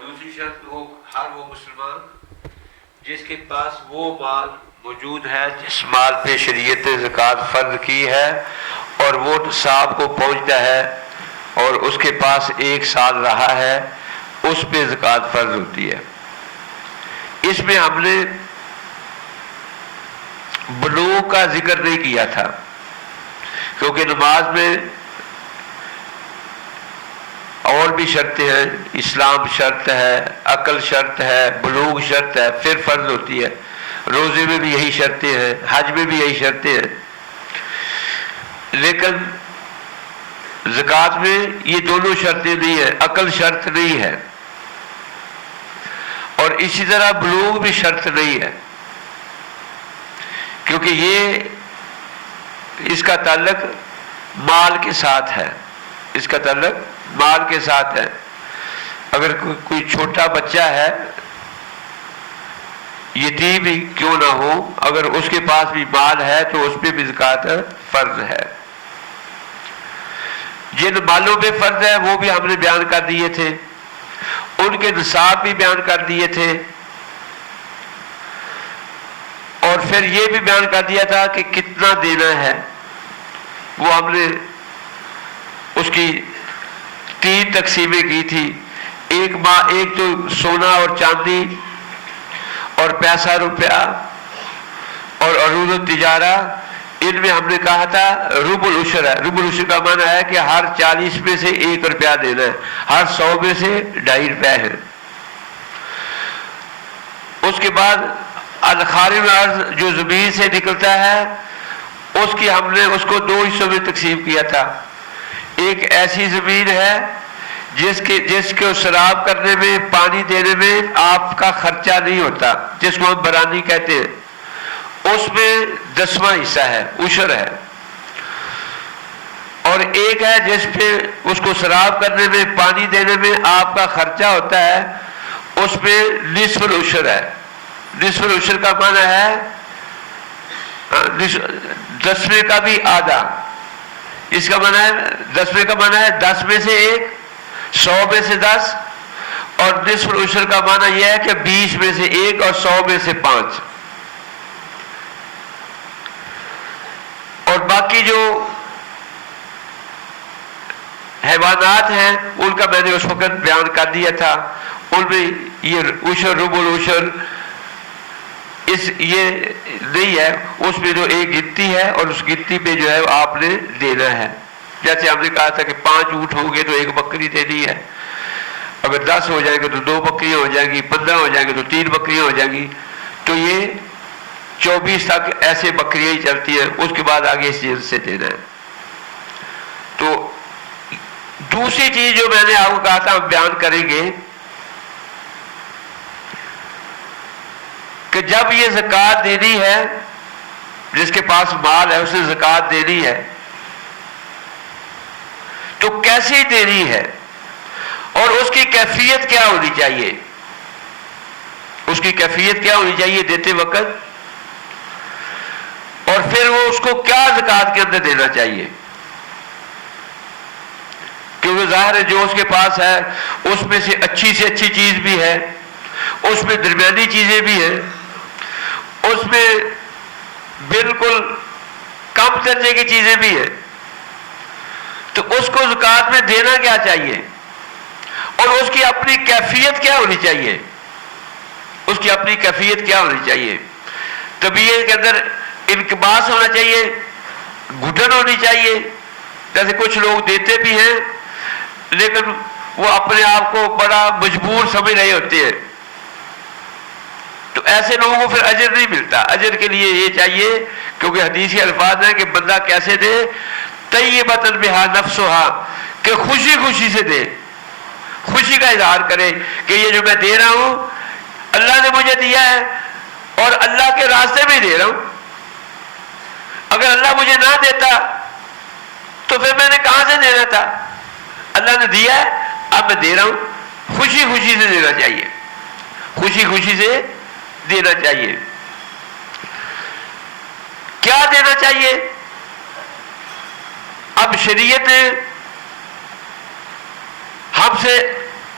دوسری شرط وہ ہر وہ مسلمان جس کے پاس وہ مال موجود ہے جس مال پہ شریعت زکوٰۃ فرض کی ہے اور وہ نصاب کو پہنچتا ہے اور اس کے پاس 1 سال رہا ہے، اس پہ زکوٰۃ فرض ہوتی ہے۔ اس میں ہم نے بلوغ کا ذکر نہیں کیا تھا، کیونکہ نماز میں اور بھی شرطیں ہیں، اسلام شرط ہے، عقل شرط ہے، بلوغ شرط ہے، پھر فرض ہوتی ہے۔ روزے میں بھی یہی شرطیں ہیں، حج میں بھی یہی شرطیں ہیں، لیکن زکوٰۃ میں یہ دونوں شرطیں نہیں ہیں، عقل شرط نہیں ہے اور اسی طرح بلوغ بھی شرط نہیں ہے، کیونکہ اس کا تعلق مال کے ساتھ ہے، اس کا تعلق مال کے ساتھ ہے۔ اگر کوئی چھوٹا بچہ ہے، یتیم ہی کیوں نہ ہو، اگر اس کے پاس بھی مال ہے تو اس پہ بھی زکوٰۃ فرض ہے۔ جن مالوں پہ فرض ہے وہ بھی ہم نے بیان کر دیے تھے، ان کے نصاب بھی بیان کر دیے تھے، اور پھر یہ بھی بیان کر دیا تھا کہ کتنا دینا ہے۔ وہ ہم نے اس کی 3 تقسیمیں کی تھی، ایک تو سونا اور چاندی اور پیسہ روپیہ اور عروض التجارہ، ان میں ہم نے کہا تھا ربع العشر ہے۔ ربع العشر کا معنی ہے کہ ہر 40 میں سے 1 روپیہ دینا ہے، ہر 100 میں سے 2.5 روپے ہے۔ اس کے بعد الخارج الارض جو زمین سے نکلتا ہے، اس کی ہم نے اس کو 2 حصوں میں تقسیم کیا تھا۔ ایک ایسی زمین ہے جس کو سیراب کرنے میں، پانی دینے میں آپ کا خرچہ نہیں ہوتا، جس کو ہم برانی کہتے ہیں، اس میں 10واں حصہ ہے، عشر ہے۔ اور ایک ہے جس پہ اس کو سیراب کرنے میں، پانی دینے میں آپ کا خرچہ ہوتا ہے، اس پہ نصف العشر ہے۔ نصف العشر کا معنی ہے 10ویں کا بھی آدھا۔ اس کا معنی ہے 10ویں کا معنی ہے 10 میں سے 1، 100 میں سے 10، اور نصف العشر کا معنی یہ ہے کہ 20 میں سے 1 اور 100 میں سے 5۔ اور باقی جو حیوانات ہیں ان کا میں نے اس وقت بیان کر دیا تھا، ان میں یہ عشر، ربع العشر یہ نہیں ہے، اس میں جو ایک گنتی ہے اور اس گنتی پہ جو ہے آپ نے دینا ہے۔ جیسے ہم نے کہا تھا کہ 5 اونٹ ہوں گے تو 1 بکری دینی ہے، اگر 10 ہو جائیں گے تو 2 بکریاں ہو جائیں گی، 15 ہو جائیں گے تو 3 بکریاں ہو جائیں گی، تو یہ 24 تک ایسے بکریاں ہی چلتی ہیں، اس کے بعد آگے اس جنس سے دینا ہے۔ تو دوسری چیز جو میں نے آپ کو کہا تھا ہم بیان کریں گے کہ جب یہ زکوٰۃ دینی ہے، جس کے پاس مال ہے اسے زکوٰۃ دینی ہے تو کیسی دینی ہے اور اس کی کیفیت کیا ہونی چاہیے، اس کی کیفیت کیا ہونی چاہیے دیتے وقت، اور پھر وہ اس کو کیا زکوٰۃ کے اندر دینا چاہیے۔ کیونکہ ظاہر ہے جو اس کے پاس ہے اس میں سے اچھی چیز بھی ہے، اس میں درمیانی چیزیں بھی ہیں، اس میں بالکل کم درجے کی چیزیں بھی ہیں، تو اس کو زکوٰۃ میں دینا کیا چاہیے اور اس کی اپنی کیفیت کیا ہونی چاہیے، اس کی اپنی کیفیت کیا ہونی چاہیے۔ طبیعت کے اندر انکباس ہونا چاہیے، گھٹن ہونی چاہیے، جیسے کچھ لوگ دیتے بھی ہیں لیکن وہ اپنے آپ کو بڑا مجبور سمجھ رہے ہوتے ہیں، تو ایسے لوگوں کو پھر اجر نہیں ملتا۔ اجر کے لیے یہ چاہیے، کیونکہ حدیث کے الفاظ ہیں کہ بندہ کیسے دے، طیبۃ بہا نفسہا، کہ خوشی خوشی سے دے، خوشی کا اظہار کرے کہ یہ جو میں دے رہا ہوں اللہ نے مجھے دیا ہے اور اللہ کے راستے میں دے رہا ہوں، اگر اللہ مجھے نہ دیتا تو پھر میں نے کہاں سے دینا تھا، اللہ نے دیا ہے اب میں دے رہا ہوں۔ خوشی خوشی سے دینا چاہیے، خوشی خوشی سے دینا چاہیے۔ کیا دینا چاہیے؟ اب شریعت ہم سے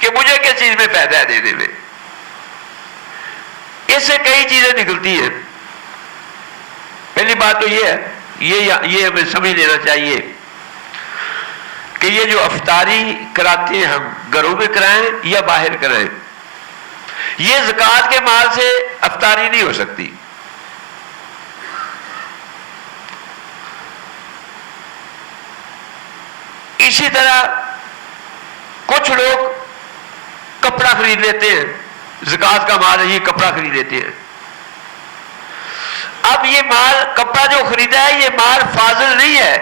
کہ مجھے کس چیز میں فائدہ ہے دینے میں. اس سے کئی چیزیں نکلتی ہیں. پہلی بات تو یہ ہے، یہ ہمیں سمجھ لینا چاہیے کہ یہ جو افطاری کراتے ہیں ہم، گھروں میں کرائیں یا باہر کرائیں، یہ زکوٰۃ کے مال سے افطاری نہیں ہو سکتی. اسی طرح کچھ لوگ کپڑا خرید لیتے ہیں، زکوٰۃ کا مال ہے یہ کپڑا خرید لیتے ہیں. اب یہ مال کپڑا جو خریدا ہے یہ مال فاضل نہیں ہے،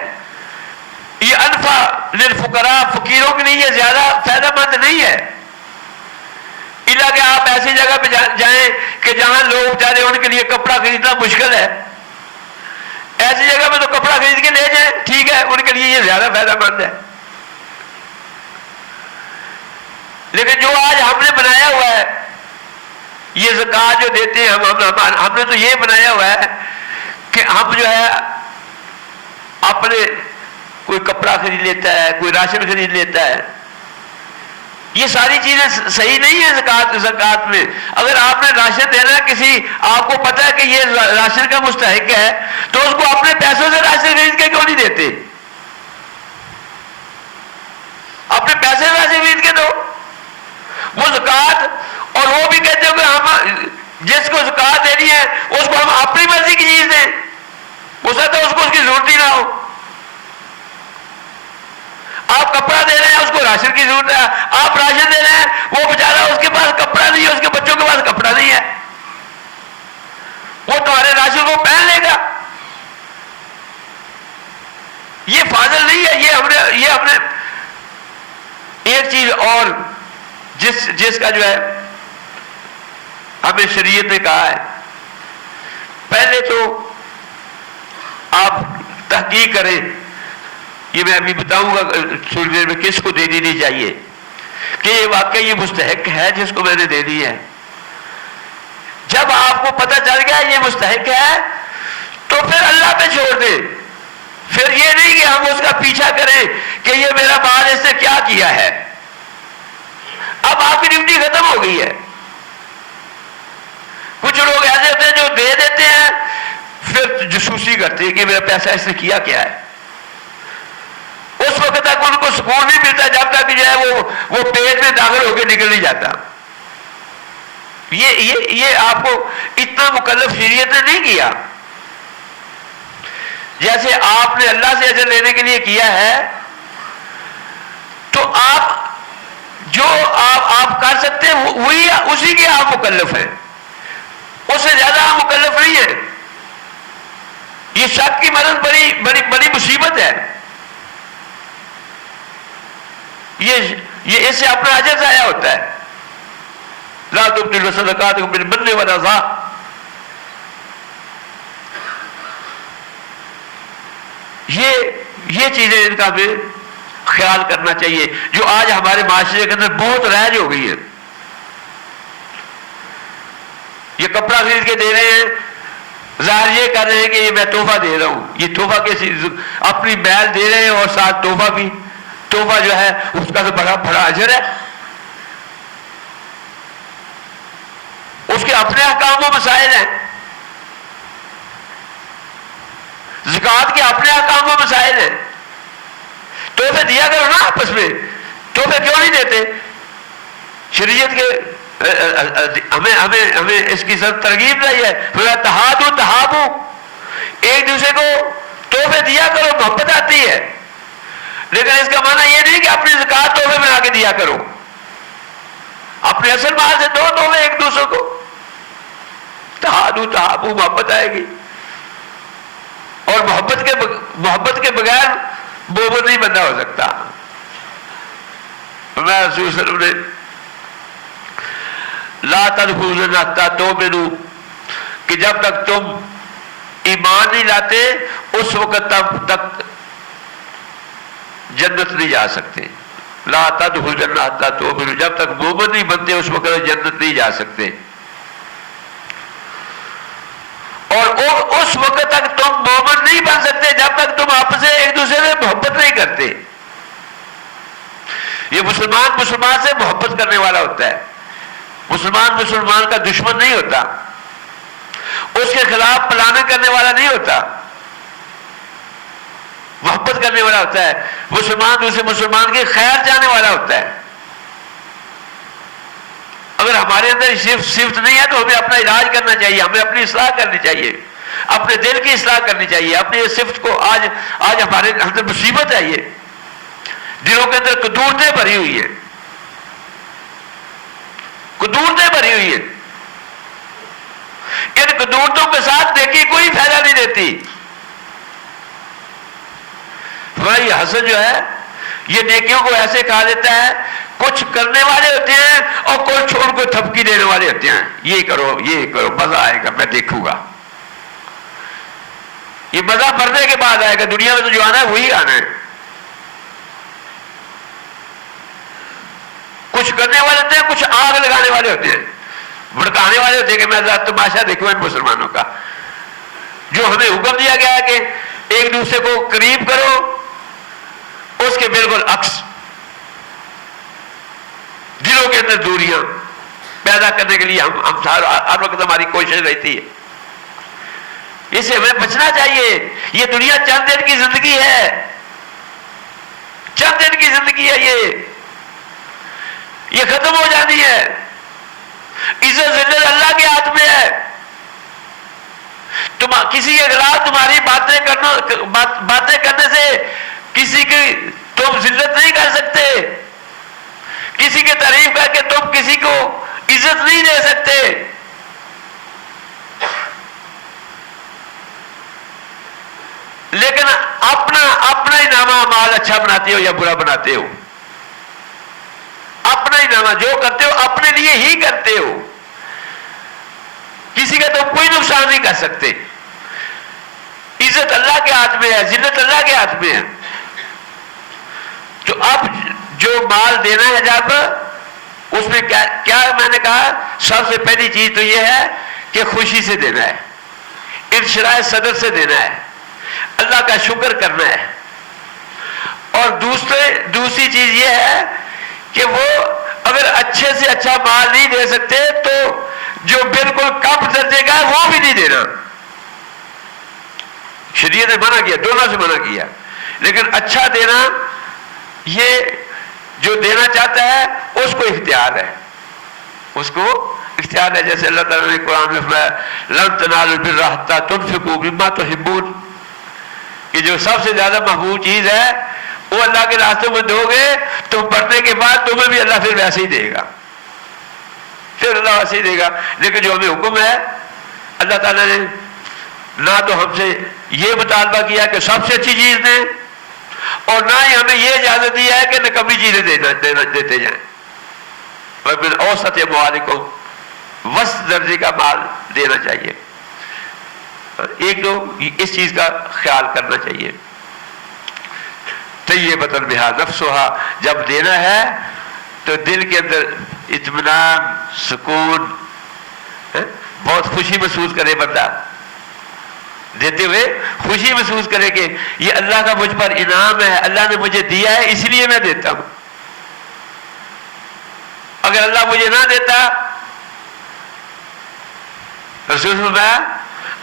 یہ انفع للفقراء، فقیروں کے لیے یہ زیادہ فائدہ مند نہیں ہے. الا کہ آپ ایسی جگہ پہ جائیں کہ جہاں لوگ بیچارے ان کے لیے کپڑا خریدنا مشکل ہے، ایسی جگہ پہ تو کپڑا خرید کے لے جائیں، ٹھیک ہے، ان کے لیے یہ زیادہ فائدہ مند ہے. لیکن جو آج ہم نے بنایا ہوا ہے، یہ زکوٰۃ جو دیتے ہیں ہم نے تو یہ بنایا ہوا ہے کہ ہم جو ہے اپنے کوئی کپڑا خرید لیتا ہے، کوئی راشن خرید لیتا ہے. یہ ساری چیزیں صحیح نہیں ہے زکوٰۃ میں. اگر آپ نے راشن دینا کسی، آپ کو پتا ہے کہ یہ راشن کا مستحق ہے، تو اس کو اپنے پیسوں سے راشن خرید کے کیوں نہیں دیتے؟ اپنے پیسے سے راشن خرید کے دو. وہ زکوٰۃ، اور وہ بھی کہتے ہو کہ ہم جس کو زکوٰۃ دینی ہے اس کو ہم اپنی مرضی کی چیز دیں، ہو سکتا ہے اس کو اس کی ضرورت ہی نہ ہو. آپ کپڑا دے رہے ہیں، اس کو راشن کی ضرورت ہے. آپ راشن دے رہے ہیں، وہ بیچارہ اس کے پاس کپڑا نہیں ہے، اس کے بچوں کے پاس کپڑا نہیں ہے، وہ تمہارے راشن کو پہن لے گا. یہ فاضل نہیں ہے. یہ ہم نے ایک چیز اور جس کا جو ہے ہمیں شریعت نے کہا ہے، پہلے تو آپ تحقیق کریں. یہ میں ابھی بتاؤں گا تھوڑی دیر میں کس کو دینی نہیں چاہیے، کہ یہ واقعی یہ مستحق ہے جس کو میں نے دینی ہے. جب آپ کو پتہ چل گیا یہ مستحق ہے تو پھر اللہ پہ چھوڑ دیں. پھر یہ نہیں کہ ہم اس کا پیچھا کریں کہ یہ میرا مال اس نے کیا کیا ہے. اب آپ کی ڈیوٹی ختم ہو گئی ہے. کچھ لوگ ایسے ہوتے ہیں جو دے دیتے ہیں پھر جاسوسی کرتے ہیں کہ میرا پیسہ اس نے کیا کیا ہے. اس وقت تک ان کو سکون نہیں ملتا جب تک جو ہے وہ پیٹ میں داخل ہو کے نکل نہیں جاتا. یہ آپ کو اتنا مکلف شریعت نے نہیں کیا. جیسے آپ نے اللہ سے اجر لینے کے لیے کیا ہے تو آپ جو آپ کر سکتے ہیں وہی اسی کے آپ مکلف ہیں، اس سے زیادہ آپ مکلف نہیں ہیں. یہ شک کی مرض بڑی مصیبت ہے. یہ اس سے اپنا اجر ضائع ہوتا ہے. لا تبطلوا صدقاتکم بالمن والأذى. یہ چیزیں ان کا ہمیں خیال کرنا چاہیے جو آج ہمارے معاشرے کے اندر بہت رائج ہو گئی ہے. یہ کپڑا خرید کے دے رہے ہیں، ظاہر یہ کر رہے ہیں کہ یہ میں تحفہ دے رہا ہوں. یہ تحفہ کیسی، اپنی میل دے رہے ہیں اور ساتھ تحفہ بھی. تحفہ جو ہے اس کا تو بڑا اجر ہے. اس کے اپنے احکام و مسائل ہیں، زکوٰۃ کے اپنے احکام و مسائل ہیں. تحفے دیا کرو نا آپس میں. تحفے کیوں نہیں دیتے؟ شریعت کے ہمیں اس کی سب ترغیب نہیں ہے. تحابو، ایک دوسرے کو تحفے دیا کرو، محبت آتی ہے. لیکن اس کا معنی یہ نہیں کہ اپنی زکوٰۃ تحفے بنا کے دیا کرو. اپنے اصل مال سے دو تحفے ایک دوسرے کو. تحابو، محبت آئے گی. اور محبت کے بغیر محبت نہیں بندہ ہو سکتا. میں رسول صلی اللہ علیہ وسلم نے لا تدخلوا الجنة حتى تؤمنوا، کہ جب تک تم ایمان نہیں لاتے اس وقت تک جنت نہیں جا سکتے. لا تدخلوا الجنة حتى تؤمنوا، جب تک مومن نہیں بنتے اس وقت جنت نہیں جا سکتے. اور اس وقت تک تم مومن نہیں بن سکتے جب تک تم آپس سے ایک دوسرے سے محبت نہیں کرتے. یہ مسلمان مسلمان سے محبت کرنے والا ہوتا ہے، مسلمان مسلمان کا دشمن نہیں ہوتا، اس کے خلاف پلاننگ کرنے والا نہیں ہوتا، محبت کرنے والا ہوتا ہے، مسلمان دوسرے مسلمان کے خیر چاہنے والا ہوتا ہے۔ اگر ہمارے اندر صفت نہیں ہے تو ہمیں اپنا علاج کرنا چاہیے، ہمیں اپنی اصلاح کرنی چاہیے، اپنے دل کی اصلاح کرنی چاہیے۔ اپنی صفت کو آج ہمارے اندر مصیبت ہے، یہ دلوں کے اندر قدورتیں بھری ہوئی ہیں، قدورتیں بھری ہوئی ہیں، ان قدورتوں کے ساتھ نیکی کوئی فائدہ نہیں دیتی۔ ہماری حسد جو ہے یہ نیکیوں کو ایسے کھا دیتا ہے، کچھ کرنے والے ہوتے ہیں اور کوئی چھوڑ کو تھپکی دینے والے ہوتے ہیں، یہ کرو مزہ آئے گا، میں دیکھوں گا۔ یہ مزہ مرنے کے بعد آئے گا، دنیا میں تو جو آنا ہے وہی آنا ہے۔ کچھ کرنے والے ہوتے ہیں، کچھ آگ لگانے والے ہوتے ہیں، بھڑکانے والے ہوتے ہیں کہ میں ذرا تماشا دیکھوں ان مسلمانوں کا۔ جو ہمیں حکم دیا گیا ہے کہ ایک دوسرے کو قریب کرو، اس کے بالکل عکس دلوں کے اندر دوریاں پیدا کرنے کے لیے ہم ہر وقت ہماری کوشش رہتی ہے۔ اس سے ہمیں بچنا چاہیے۔ یہ دنیا چند دن کی زندگی ہے، چند دن کی زندگی ہے، یہ ختم ہو جانی ہے۔ عزت ذلت اللہ کے ہاتھ میں ہے۔ کسی کے خلاف تمہاری باتیں کرنے سے کسی کی تم ذلت نہیں کر سکتے، کسی کی تعریف کر کے تم کسی کو عزت نہیں دے سکتے۔ لیکن اپنا ہی نامہ مال اچھا بناتے ہو یا برا بناتے ہو، اپنا ہی نامہ جو کرتے ہو اپنے لیے ہی کرتے ہو، کسی کا تم کوئی نقصان نہیں کر سکتے۔ عزت اللہ کے ہاتھ میں ہے، ذلت اللہ کے ہاتھ میں ہے۔ تو اب جو مال دینا ہے جب اس میں کیا میں نے کہا، سب سے پہلی چیز تو یہ ہے کہ خوشی سے دینا ہے، انشراح صدر سے دینا ہے، اللہ کا شکر کرنا ہے۔ اور دوسری چیز یہ ہے کہ وہ اگر اچھے سے اچھا مال نہیں دے سکتے تو جو بالکل کم درجے کا ہے وہ بھی نہیں دینا۔ شریعت نے منع کیا، دونوں سے منع کیا، لیکن اچھا دینا یہ جو دینا چاہتا ہے اس کو اختیار ہے، اس کو اختیار ہے۔ جیسے اللہ تعالیٰ نے قرآن میں فرمایا لن تنالوا البر حتی تنفقوا مما تحبون، کہ جو سب سے زیادہ محبوب چیز ہے وہ اللہ کے راستے میں دو گے تو پڑھنے کے بعد تمہیں بھی اللہ پھر ویسے ہی دے گا، پھر اللہ ویسے ہی دے گا۔ لیکن جو ہمیں حکم ہے، اللہ تعالیٰ نے نہ تو ہم سے یہ مطالبہ کیا کہ سب سے اچھی چیز دیں، اور نہ ہی ہمیں یہ اجازت دی ہے کہ نکمی چیزیں دیتے جائیں۔ وَبِالْأَوْسَطِ أَمْوَالِكُمْ، وسط درجے کا مال دینا چاہیے۔ ایک تو اس چیز کا خیال کرنا چاہیے۔ طیبۃ بہا نفسہا، جب دینا ہے تو دل کے اندر اطمینان، سکون، بہت خوشی محسوس کرے بندہ، دیتے ہوئے خوشی محسوس کرے کہ یہ اللہ کا مجھ پر انعام ہے، اللہ نے مجھے دیا ہے اس لیے میں دیتا ہوں۔ اگر اللہ مجھے نہ دیتا، رسول اللہ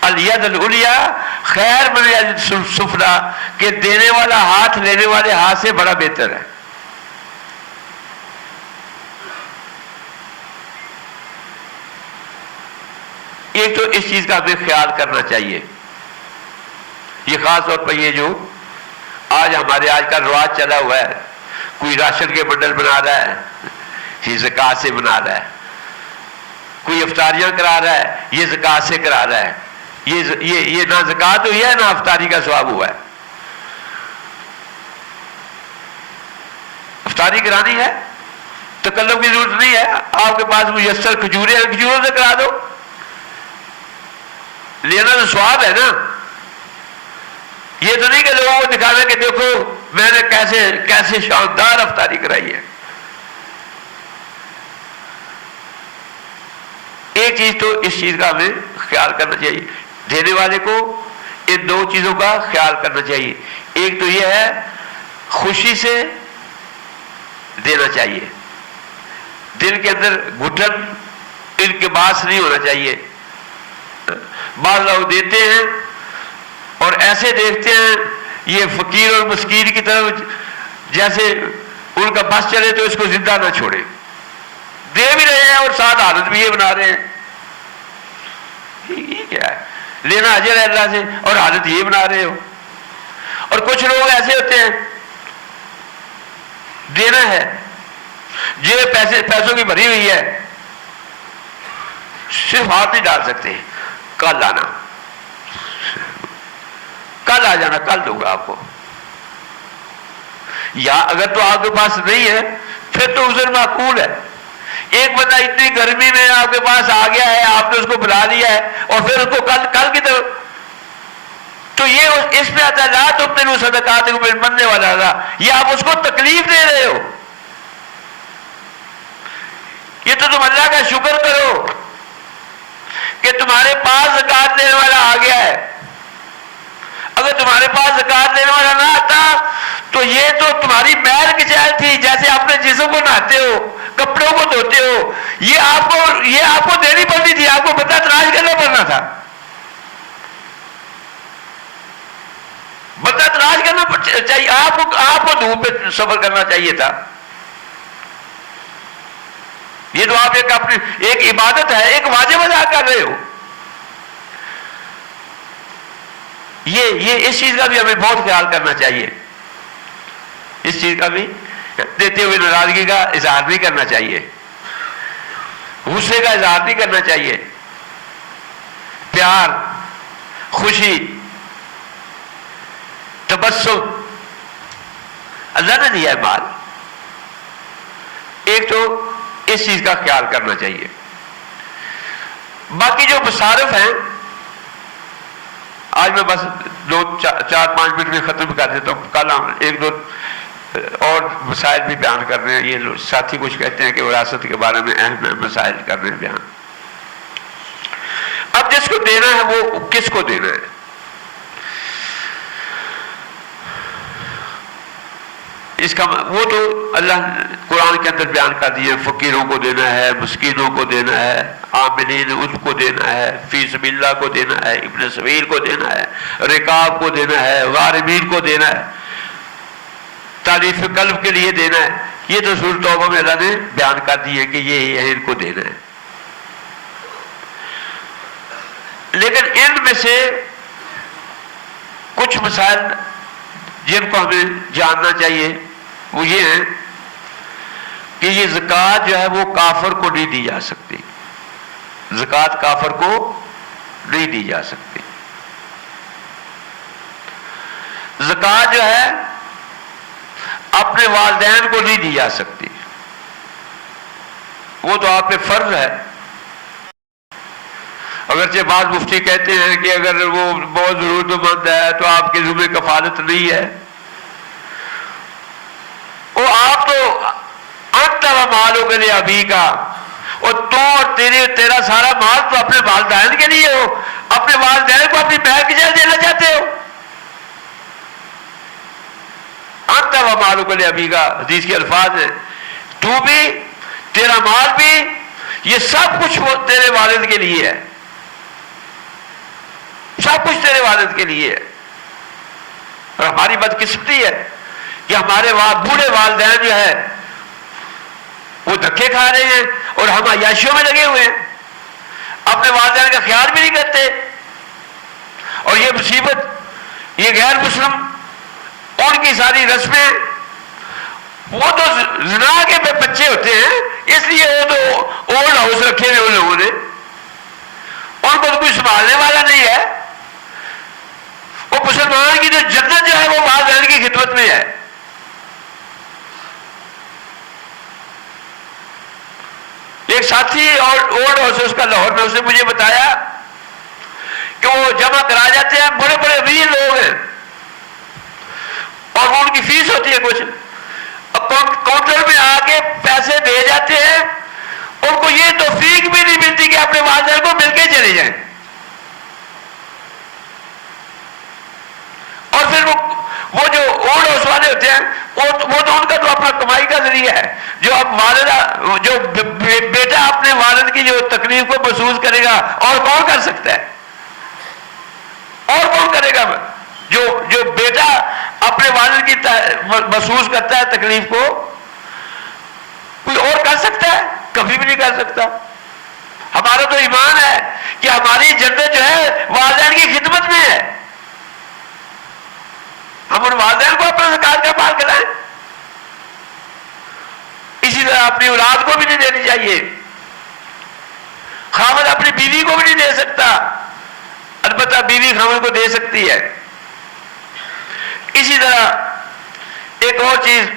الید العلیٰ خیر من الید السفلیٰ، کہ دینے والا ہاتھ لینے والے ہاتھ سے بڑا بہتر ہے۔ ایک تو اس چیز کا ہمیں خیال کرنا چاہیے۔ یہ خاص طور پر یہ جو آج کا رواج چلا ہوا ہے، کوئی راشن کے بنڈل بنا رہا ہے، یہ زکوٰۃ سے بنا رہا ہے، کوئی افطاریاں کرا رہا ہے، یہ زکوٰۃ سے کرا رہا ہے۔ یہ نہ زکوٰۃ ہوئی ہے نہ افطاری کا ثواب ہوا ہے۔ افطاری کرانی ہے تکلف کی ضرورت نہیں ہے، آپ کے پاس میسر کھجوریں ہیں، کھجوروں سے کرا دو، لینا تو ثواب ہے نا۔ یہ تو نہیں کہ لوگوں کو دکھانا کہ دیکھو میں نے کیسے شاندار افطاری کرائی ہے۔ ایک چیز تو اس چیز کا ہمیں خیال کرنا چاہیے، دینے والے کو ان دو چیزوں کا خیال کرنا چاہیے۔ ایک تو یہ ہے خوشی سے دینا چاہیے. دل کے اندر گھٹن ان کے باس نہیں ہونا چاہیے. بعض لوگ دیتے ہیں اور ایسے دیکھتے ہیں یہ فقیر اور مسکین کی طرف جیسے ان کا بس چلے تو اس کو زندہ نہ چھوڑے. دے بھی رہے ہیں اور ساتھ عادت بھی یہ بنا رہے ہیں. یہ کیا ہے؟ لینا اجر ہے اللہ سے اور عادت یہ بنا رہے ہو. اور کچھ لوگ ایسے ہوتے ہیں دینا ہے جیب پیسوں کی بھری ہوئی ہے, صرف ہاتھ نہیں ڈال سکتے. کل آنا, کل آ جانا, کل دوں گا آپ کو. یا اگر تو آپ کے پاس نہیں ہے پھر تو عذر معقول ہے. ایک بندہ اتنی گرمی میں آپ کے پاس آ گیا ہے, آپ نے اس کو بلا لیا ہے اور پھر اس کو کل کی طرف, تو یہ اس میں آتا ہے لا تبطلوا صدقاتکم بالمن والأذى. یہ آپ اس کو تکلیف دے رہے ہو. یہ تو تم اللہ کا شکر کرو کہ تمہارے پاس زکات دینے والا آ گیا ہے. اگر تمہارے پاس زکات دینے والا نہ آتا تو یہ تو تمہاری میل کی چال تھی, جیسے اپنے جسم کو نہاتے ہو, کپڑوں کو دھوتے ہو, یہ آپ کو دینی پڑتی تھی. آپ کو بدلہ تراش کرنا پڑنا تھا, بدلہ تراش کرنا چاہیے. آپ کو دھوپ پہ سفر کرنا چاہیے تھا. یہ تو آپ ایک عبادت ہے, ایک واجب ادا کر رہے ہو. یہ اس چیز کا بھی ہمیں بہت خیال کرنا چاہیے. اس چیز کا بھی دیتے ہوئے ناراضگی کا اظہار نہیں کرنا چاہیے, غصے کا اظہار نہیں کرنا چاہیے. پیار, خوشی, تبسم اللہ نے دیا ہے مال, ایک تو اس چیز کا خیال کرنا چاہیے. باقی جو مصارف ہیں آج میں بس 4-5 منٹ میں ختم کر دیتا ہوں. کل ہم 1-2 اور مسائل بھی بیان کر رہے ہیں. یہ ساتھی کچھ کہتے ہیں کہ وراثت کے بارے میں اہم مسائل کر رہے ہیں بیان. اب جس کو دینا ہے وہ کس کو دینا ہے؟ اس کا وہ تو اللہ قرآن کے اندر بیان کر دیے. فقیروں کو دینا ہے, مسکینوں کو دینا ہے, عاملین اس کو دینا ہے, فی سبیل اللہ کو دینا ہے, ابن سبیل کو دینا ہے, رکاب کو دینا ہے, غارمین کو دینا ہے, تعریف قلب کے لیے دینا ہے. یہ تو سورۃ توبہ میں اللہ نے بیان کر دی ہے کہ یہ ان کو دینا ہے. لیکن ان میں سے کچھ مسائل جن کو ہمیں جاننا چاہیے وہ یہ ہے کہ یہ زکوٰۃ جو ہے وہ کافر کو نہیں دی جا سکتی. زکوٰۃ کافر کو نہیں دی جا سکتی. زکوٰۃ جو ہے اپنے والدین کو نہیں دی جا سکتی. وہ تو آپ پہ فرض ہے. اگرچہ بعض مفتی کہتے ہیں کہ اگر وہ بہت ضرورت مند ہے تو آپ کے ذمہ کفالت نہیں ہے. وہ آپ تو انت و مالو کے لیے ابھی کا, اور تو اور تیرا سارا مال تو اپنے والدین کے لیے ہو. اپنے والدین کو اپنی بہن کی جگہ دینا چاہتے ہو. انت و مالو کے لیے ابھی کا حدیث کے الفاظ ہیں. تو بھی, تیرا مال بھی, یہ سب کچھ وہ تیرے والد کے لیے ہے. سب کچھ تیرے والد کے لیے ہے. اور ہماری بدقسمتی ہے کہ ہمارے بوڑھے والدین جو ہے وہ دھکے کھا رہے ہیں اور ہم عیاشیوں میں لگے ہوئے ہیں, اپنے والدین کا خیال بھی نہیں کرتے. اور یہ مصیبت, یہ غیر مسلم, ان کی ساری رسمیں, وہ تو زنا کے بچے ہوتے ہیں, اس لیے وہ تو اولڈ ہاؤس رکھے ہوئے ان لوگوں نے, ان کو تو کوئی سنبھالنے والا نہیں ہے. وہ مسلمان کی جو جنت جو ہے وہ والدین کی خدمت میں ہے. ایک ساتھی اور اولڈ ہاؤس اس کا لاہور میں, اس نے مجھے بتایا کہ وہ جمع کرا جاتے ہیں, بڑے بڑے امیر لوگ ہیں اور ان کی فیس ہوتی ہے کچھ, کاؤنٹر میں آ کے پیسے دے جاتے ہیں. ان کو یہ توفیق بھی نہیں ملتی کہ اپنے والدین کو مل کے چلے جائیں. اور پھر وہ جو اولڈ ہاؤس والے ہوتے ہیں وہ تو ان کا تو اپنا کمائی کا ذریعہ ذریعہ ہے. جو اب والدہ جو بیٹا اپنے والد کی جو تکلیف کو محسوس کرے گا اور کون کر سکتا ہے؟ اور کون کرے گا؟ جو بیٹا اپنے والد کی محسوس کرتا ہے تکلیف کو، کوئی اور کر سکتا ہے؟ کبھی بھی نہیں کر سکتا. ہمارا تو ایمان ہے کہ ہماری جنت جو ہے والدین کی خدمت میں ہے. ہم ان والدین کو اپنا زکات کا مال کھلائیں. اسی طرح اپنی اولاد کو بھی نہیں دینی چاہیے. خاوند اپنی بیوی کو بھی نہیں دے سکتا، البتہ بیوی خاوند کو دے سکتی ہے. اسی طرح ایک اور چیز،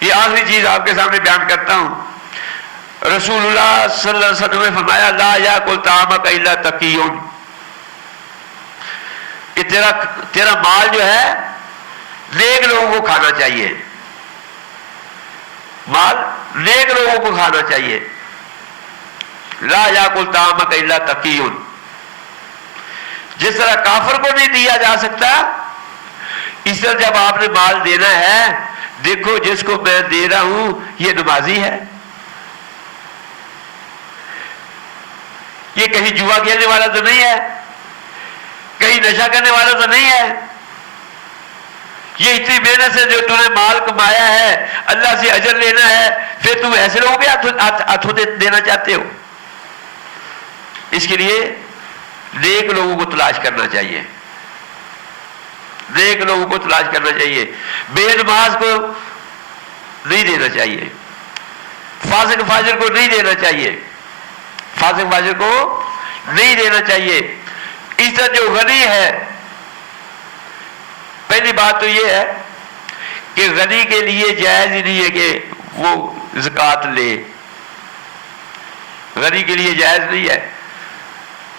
یہ آخری چیز آپ کے سامنے بیان کرتا ہوں. رسول اللہ صلی اللہ علیہ وسلم نے فرمایا لا یاکل طعامک الا تقی، کہ تیرا مال جو ہے نیک لوگوں کو کھانا چاہیے. مال نیک لوگوں کو کھانا چاہیے. لا یاکل طعامک الا تقی، جس طرح کافر کو نہیں دیا جا سکتا، اس طرح جب آپ نے مال دینا ہے، دیکھو جس کو میں دے رہا ہوں یہ نمازی ہے، یہ کہیں جوا کھیلنے والا تو نہیں ہے، کہیں نشہ کرنے والا تو نہیں ہے. یہ اتنی محنت سے جو تم نے مال کمایا ہے، اللہ سے اجر لینا ہے، پھر تم ایسے لوگوں کے ہاتھوں دینا چاہتے ہو. اس کے لیے نیک لوگوں کو تلاش کرنا چاہیے. نیک لوگوں کو تلاش کرنا چاہیے. بے نماز کو نہیں دینا چاہیے. فاسق فاجر کو نہیں دینا چاہیے. فاسق فاجر کو نہیں دینا چاہیے. اس طرح جو غنی ہے، پہلی بات تو یہ ہے کہ غنی کے لیے جائز ہی نہیں ہے کہ وہ زکوٰۃ لے. غنی کے لیے جائز نہیں ہے.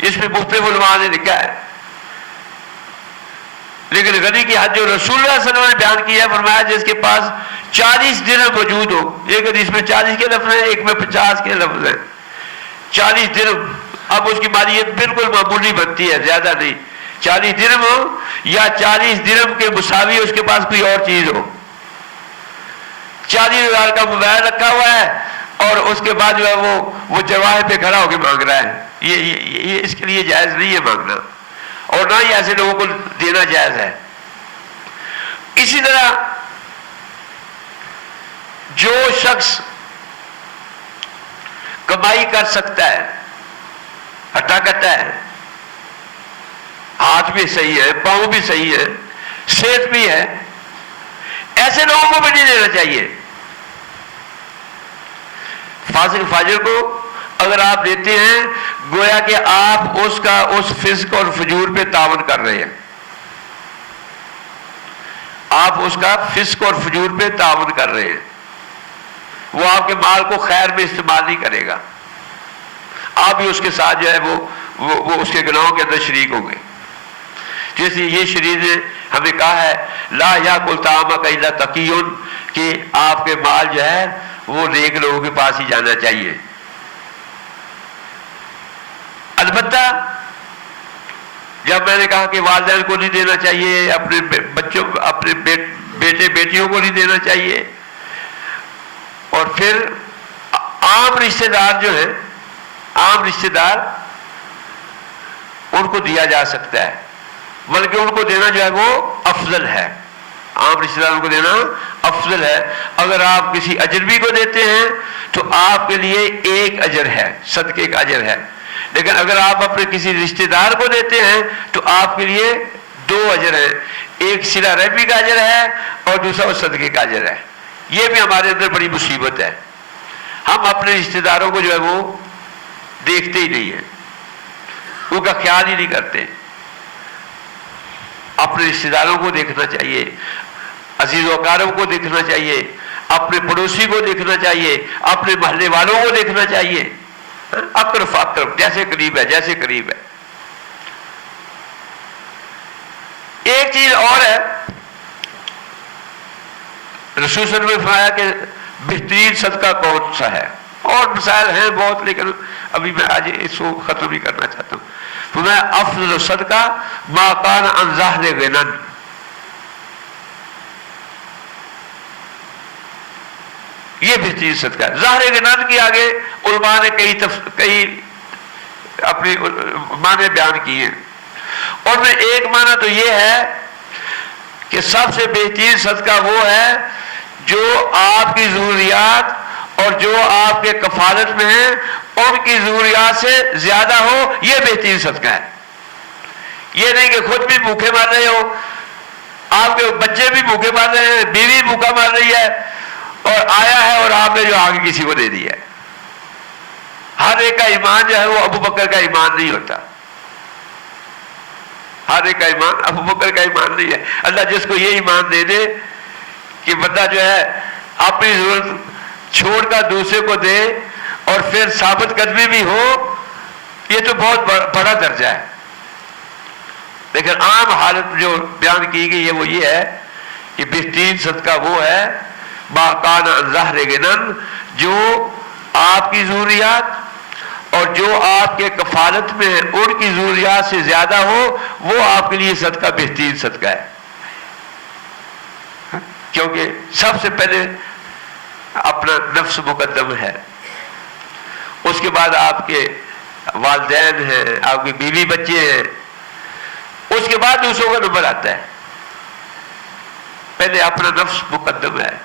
اس میں مختلف علماء نے لکھا ہے، لیکن غنی کی حد جو رسول اللہ صلی اللہ علیہ وسلم نے بیان کی ہے، فرمایا جس کے پاس 40 درہم موجود ہو. ایک حدیث میں 40 کے لفظ ہیں، ایک میں 50 کے لفظ ہیں. 40 درہم، اب اس کی مالیت بالکل معمولی بنتی ہے، زیادہ نہیں. 40 درہم ہو یا 40 درہم کے مساوی اس کے پاس کوئی اور چیز ہو. 40,000 کا موبائل رکھا ہوا ہے اور اس کے بعد جو ہے وہ جواہر پہ کھڑا ہو کے مانگ رہا ہے. یہ اس کے لیے جائز نہیں ہے مانگنا، اور نہ ہی ایسے لوگوں کو دینا جائز ہے. اسی طرح جو شخص کمائی کر سکتا ہے، ہٹا کرتا ہے، ہاتھ بھی صحیح ہے، پاؤں بھی صحیح ہے، صحت بھی ہے، ایسے لوگوں کو بھی نہیں دینا چاہیے. فاسق فاجر کو اگر آپ دیتے ہیں، گویا کہ آپ اس فسق اور فجور پہ تعاون کر رہے ہیں. آپ اس کا فسق اور فجور پہ تعاون کر رہے ہیں. وہ آپ کے مال کو خیر میں استعمال نہیں کرے گا، آپ بھی اس کے ساتھ جو ہے وہ اس کے گناہوں کے اندر شریک ہوں گے. جیسے یہ شریعت نے ہمیں کہا ہے لا یاکل طعامک الا تقی، کہ آپ کے مال جو ہے وہ نیک لوگوں کے پاس ہی جانا چاہیے. البتہ جب میں نے کہا کہ والدین کو نہیں دینا چاہیے، اپنے بچوں، اپنے بیٹے بیٹیوں کو نہیں دینا چاہیے، اور پھر عام رشتہ دار جو ہیں، عام رشتہ دار، ان کو دیا جا سکتا ہے، بلکہ ان کو دینا جو ہے وہ افضل ہے. عام رشتہ داروں کو دینا افضل ہے. اگر آپ کسی اجنبی کو دیتے ہیں تو آپ کے لیے ایک اجر ہے، صدقے کا اجر ہے. لیکن اگر آپ اپنے کسی رشتہ دار کو دیتے ہیں تو آپ کے لیے 2 اجر ہیں. ایک صلہ رحمی کا اجر ہے اور دوسرا صدقے کا اجر ہے. یہ بھی ہمارے اندر بڑی مصیبت ہے. ہم اپنے رشتہ داروں کو جو ہے وہ دیکھتے ہی نہیں ہیں، ان کا خیال ہی نہیں کرتے. اپنے رشتہ داروں کو دیکھنا چاہیے، عزیز و اقارب کو دیکھنا چاہیے، اپنے پڑوسی کو دیکھنا چاہیے، اپنے محلے والوں کو دیکھنا چاہیے. اقرب اقرب، جیسے قریب ہے، جیسے قریب ہے. ایک چیز اور ہے، رسول صلی اللہ علیہ وسلم نے فرمایا کہ بہترین صدقہ کون سا ہے. اور مسائل ہیں بہت، لیکن ابھی میں آج اس کو ختم ہی کرنا چاہتا ہوں. تو میں افضل صدقہ ما کان عن ظہر غنی، یہ بہترین صدقہ ہے۔ ظاہر غنان کی آگے علماء نے کئی اپنی معنی بیان کیے ہیں، اور میں ایک معنی تو یہ ہے کہ سب سے بہترین صدقہ وہ ہے جو آپ کی ضروریات اور جو آپ کے کفالت میں ہیں ان کی ضروریات سے زیادہ ہو، یہ بہترین صدقہ ہے۔ یہ نہیں کہ خود بھی بھوکے مار رہے ہو، آپ کے بچے بھی بھوکے مار رہے ہیں، بیوی بھوکا مار رہی ہے، اور آیا ہے اور آپ نے جو آگے کسی کو دے دیا ہے۔ ہر ایک کا ایمان جو ہے وہ ابو بکر کا ایمان نہیں ہوتا، ہر ایک کا ایمان ابو بکر کا ایمان نہیں ہے۔ اللہ جس کو یہ ایمان دے دے کہ بندہ جو ہے اپنی ضرورت چھوڑ کر دوسرے کو دے اور پھر ثابت قدمی بھی ہو، یہ تو بہت بڑا درجہ ہے۔ لیکن عام حالت جو بیان کی گئی ہے وہ یہ ہے کہ بہترین صدقہ وہ ہے ما کان عن ظہر غنی، جو آپ کی ضروریات اور جو آپ کے کفالت میں ان کی ضروریات سے زیادہ ہو، وہ آپ کے لیے صدقہ بہترین صدقہ ہے۔ کیونکہ سب سے پہلے اپنا نفس مقدم ہے، اس کے بعد آپ کے والدین ہیں، آپ کے بیوی بچے ہیں، اس کے بعد دوسروں کا نمبر آتا ہے۔ پہلے اپنا نفس مقدم ہے۔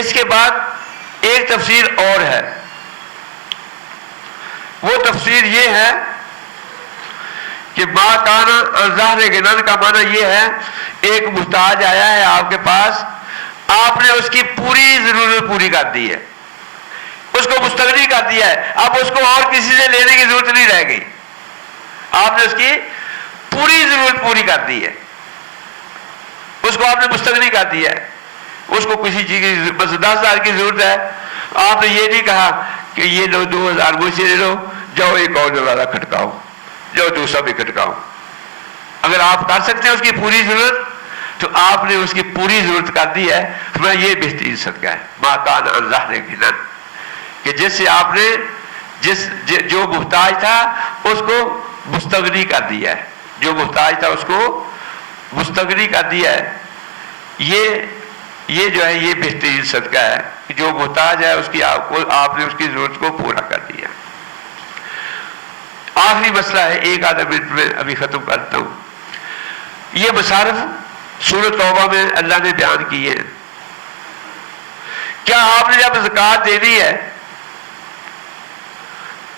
اس کے بعد ایک تفسیر اور ہے، وہ تفسیر یہ ہے کہ ما کان عن ظہر غنی کا معنی یہ ہے ایک محتاج آیا ہے آپ کے پاس، آپ نے اس کی پوری ضرورت پوری کر دی ہے، اس کو مستغنی کر دیا ہے، اب اس کو اور کسی سے لینے کی ضرورت نہیں رہ گئی، آپ نے اس کی پوری ضرورت پوری کر دی ہے، اس کو آپ نے مستغنی کر دیا ہے۔ اس کو کسی چیز کی بس 10,000 کی ضرورت ہے، آپ نے یہ نہیں کہا کہ یہ لو 2,000 مجھ سے لے لو، جاؤ ایک اور دروازہ کھٹکاؤ، جاؤ دوسرا بھی کھٹکاؤ۔ اگر آپ کر سکتے ہیں اس کی پوری ضرورت تو آپ نے اس کی پوری ضرورت کر دی ہے، تو یہ بہترین صدقہ ہے ما کان عن ظہر غنی، کہ جس سے آپ نے جو محتاج تھا اس کو مستغنی کر دیا ہے، جو محتاج تھا اس کو مستغنی کر دیا ہے۔ یہ جو ہے یہ بہترین صدقہ ہے کہ جو محتاج ہے اس کی آپ نے اس کی ضرورت کو پورا کر دیا۔ آخری مسئلہ ہے، ایک آدھا منٹ میں ابھی ختم کرتا ہوں۔ یہ مصارف سورۃ توبہ میں اللہ نے بیان کیے ہیں۔ کیا آپ نے جب زکوٰۃ دینی ہے،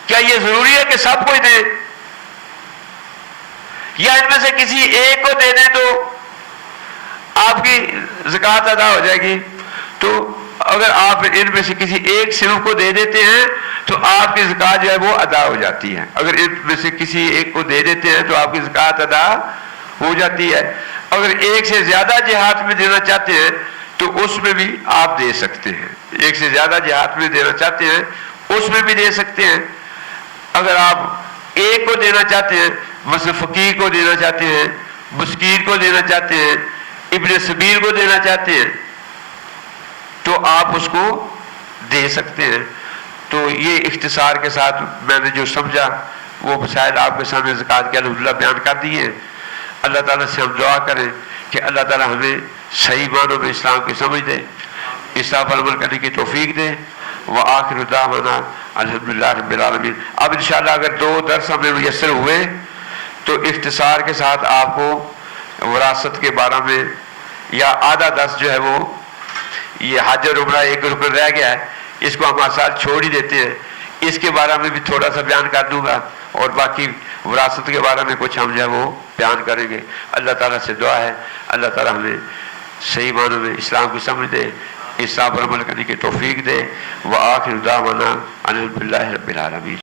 کیا یہ ضروری ہے کہ سب کو ہی دیں، یا ان میں سے کسی ایک کو دے دیں تو آپ کی زکوٰۃ ادا ہو جائے گی؟ تو اگر آپ ان میں سے کسی ایک صنف کو دے دیتے ہیں تو آپ کی زکوٰۃ جو ہے وہ ادا ہو جاتی ہے۔ اگر ان میں سے کسی ایک کو دے دیتے ہیں تو آپ کی زکوٰۃ ادا ہو جاتی ہے۔ اگر ایک سے زیادہ جہات میں دینا چاہتے ہیں تو اس میں بھی آپ دے سکتے ہیں، ایک سے زیادہ جہات میں دینا چاہتے ہیں اس میں بھی دے سکتے ہیں۔ اگر آپ ایک کو دینا چاہتے ہیں، مثلا فقیر کو دینا چاہتے ہیں، مسکین کو دینا چاہتے ہیں، ابن سبیل کو دینا چاہتے ہیں تو آپ اس کو دے سکتے ہیں۔ تو یہ اختصار کے ساتھ میں نے جو سمجھا وہ مسائل آپ کے سامنے زکوٰۃ کے الحمدللہ بیان کر دیے ہیں۔ اللہ تعالیٰ سے ہم دعا کریں کہ اللہ تعالیٰ ہمیں صحیح معنوں میں اسلام کی سمجھ دے، اسلام پر عمل کرنے کی توفیق دے۔ وآخر دعوانا الحمدللہ رب العالمین۔ اب انشاءاللہ اگر 2 درس ہمیں میسر ہوئے تو اختصار کے ساتھ آپ کو وراثت کے بارے میں، یا آدھا درس جو ہے وہ یہ حج اور عمرہ ایک رکن رہ گیا ہے، اس کو ہم آسان چھوڑ ہی دیتے ہیں، اس کے بارے میں بھی تھوڑا سا بیان کر دوں گا، اور باقی وراثت کے بارے میں کچھ ہم جو ہے وہ بیان کریں گے۔ اللہ تعالیٰ سے دعا ہے اللہ تعالیٰ ہمیں صحیح معنوں میں اسلام کی سمجھ دے، اسلام پر عمل کرنے کی توفیق دے۔ وآخر دعوانا الحمدللہ رب العالمین۔